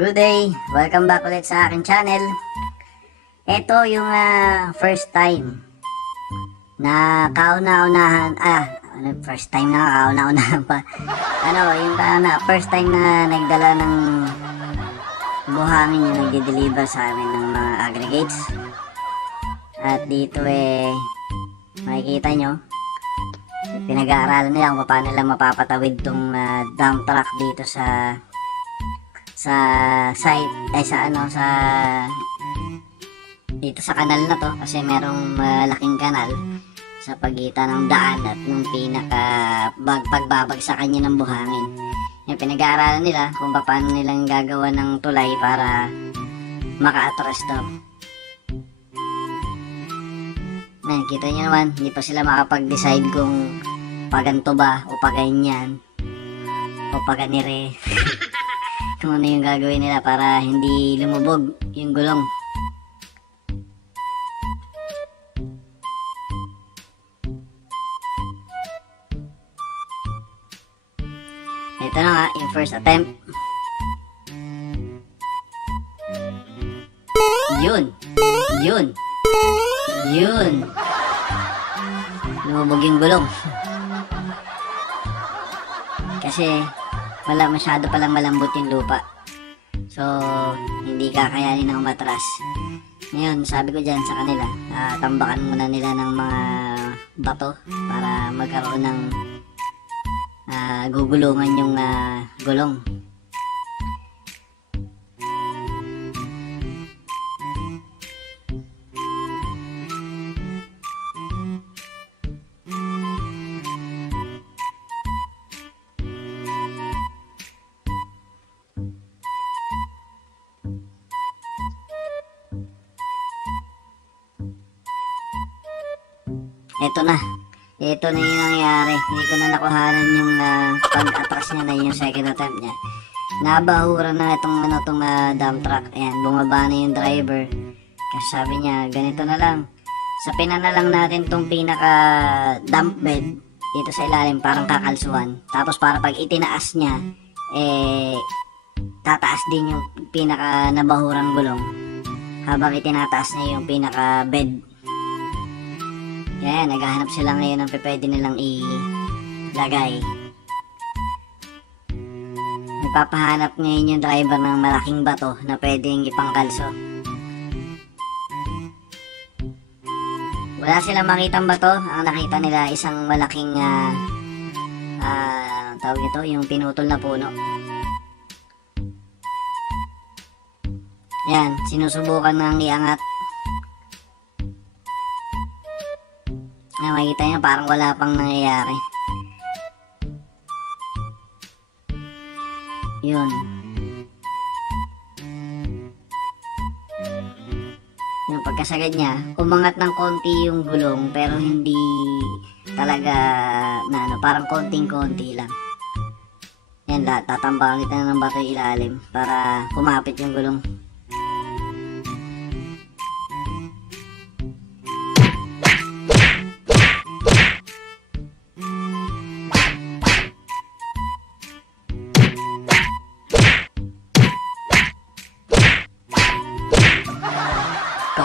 Good day! Welcome back ulit sa aking channel. Ito yung first time na kauna-unahan, first time na kauna-unahan pa. First time na nagdala ng buhangin yung nagde-deliver sa amin ng mga aggregates. At dito makikita nyo, pinag-aaralan nila kung paano nila mapapatawid tong dump truck dito sa site dito sa kanal na to, kasi merong malaking kanal sa pagitan ng daan at ng pagbabagsakan niya ng buhangin. Yung pinag-aaralan nila kung paano nilang gagawa ng tulay para maka-atras to. Kita nyo naman, hindi pa sila makapag-decide kung paganto ba o paganyan o paganire. Kung ano yung gagawin nila para hindi lumubog yung gulong. Ito na nga, yung first attempt. Yun! Lumubog yung gulong. Kasi wala, masyado palang malambot yung lupa. So, hindi kakayanin ng umatras. Ngayon, sabi ko dyan sa kanila, tambakan muna nila ng mga bato para magkaroon ng gugulungan yung gulong. Ito na yung nangyari. Hindi ko na nakuhanan yung pag-atras niya na yung second attempt niya. Nabahuran na itong dump truck. Ayan, bumaba na yung driver. Kasi sabi niya, ganito na lang. Sapinan na lang natin itong pinaka dump bed dito sa ilalim, parang kakalsuhan. Tapos para pag itinaas niya, tataas din yung pinaka nabahurang gulong habang itinataas niya yung pinaka bed. Kaya naghahanap sila ngayon ng pwede nilang ilagay. Nagpapahanap ngayon yung driver ng malaking bato na pwedeng ipangkalso. Wala silang makitang bato. Ang nakita nila isang malaking tawag ito, yung pinutol na puno. Yan, sinusubukan nang iangat. Makikita nyo parang wala pang nangyayari. Yun. Yung pagkasagad niya, umangat ng konti yung gulong pero hindi talaga parang konting-konti lang. Yan, tatambakan kita ng bato ilalim para kumapit yung gulong.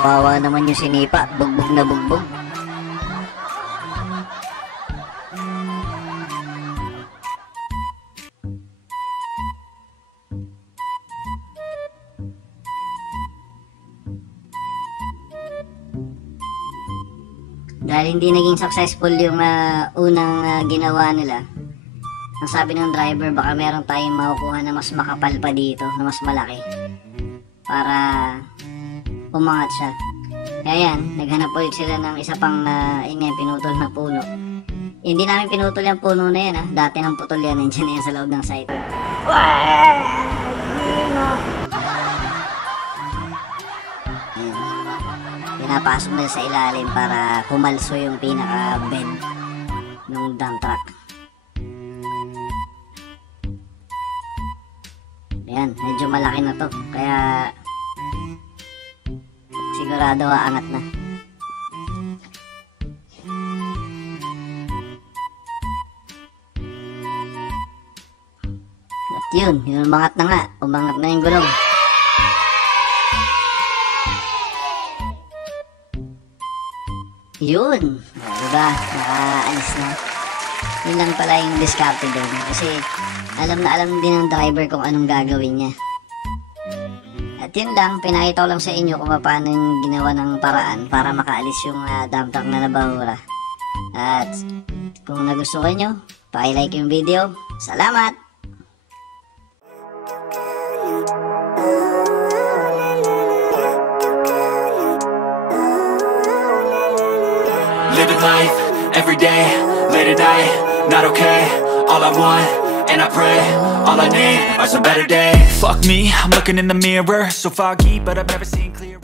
Kawawa naman yung sinipa, bugbog na bugbog. Dahil hindi naging successful yung unang ginawa nila, ang sabi ng driver, baka meron tayong makukuha na mas makapal pa dito, na mas malaki, para umangat siya. Kaya yan, naghanap ulit sila ng isa pang pinutol na puno. Hindi namin pinutol yung puno na yan dati nang putol yan, nandiyan na yan sa loob ng site. Ayan. Pinapasok na sa ilalim para kumalso yung pinaka bed ng dump truck. Ayan, medyo malaki na to, kaya sigurado aangat na. yun umangat na nga. Umangat na yung gulong. Yun. Diba? Nakaalis na. Yun lang pala yung diskarte doon. Kasi alam na alam din ng driver kung anong gagawin niya. At yun lang, pinakita ko lang sa inyo kung paano yung ginawa ng paraan para makaalis yung dump truck na nabahura. At kung nagustuhan nyo, paki-like yung video. Salamat! Living life, every day, late at night, not okay. All I want, and I pray, all I need are some better days. Fuck me, I'm looking in the mirror, so foggy, but I've never seen clear.